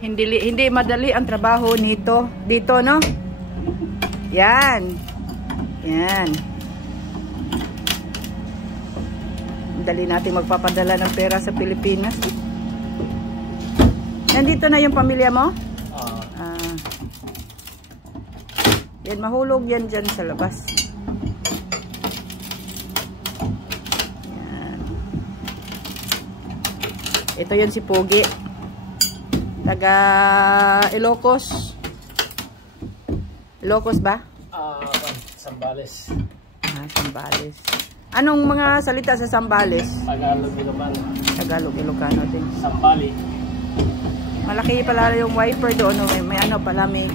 Hindi madali ang trabaho nito. Dito, no? Yan. Yan. Dali natin magpapadala ng pera sa Pilipinas. Nandito na yung pamilya mo? Yan, mahulog yan dyan sa labas. Yan. Ito yan si Pogi. Taga Ilocos. Ilocos ba? Sambales. Sambales. Anong mga salita sa Sambales? Tagalog, Ilocano. Tagalog, Ilocano din. Sambali. Malaki pala yung wiper doon. May ano pala, may...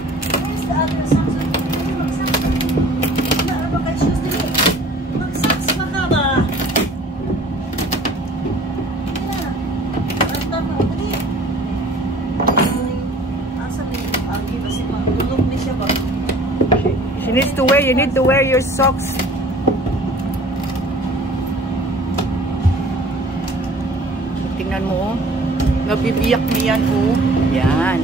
You need to wear your socks. Tingnan mo, oh. Nabibiyak mo yan, oh. Yan.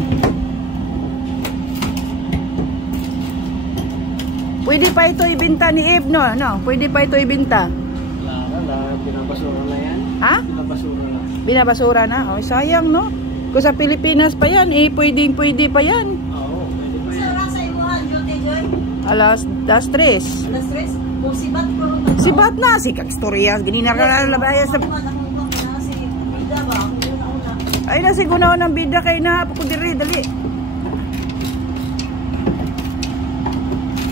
Pwede pa ito ibinta ni Eve, no? Pwede pa ito ibinta. Wala, binabasura na yan. Ha? Binabasura na. Binabasura na? Oh, sayang, no? Kung sa Pilipinas pa yan, pwede pa yan. Oo, pwede pa yan. Alas 3. Alas 3? O sibat ko. Sibat na. Si kagstorya. Ginina ka na labaya sa... Ay na, sigunaw ng bida kayo na. Pagkudiri, dali.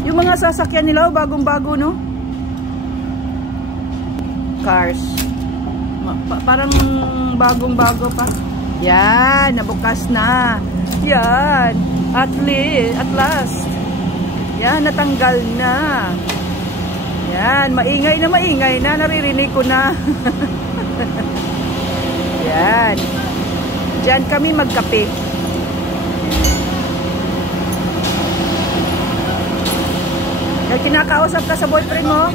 Yung mga sasakyan nila, bagong-bago, no? Cars. Parang bagong-bago pa. Yan, nabukas na. Yan. At last. Yan, natanggal na. Yan, maingay na. Naririnig ko na. Yan. Diyan kami magkape. Kinakausap ka sa boyfriend mo?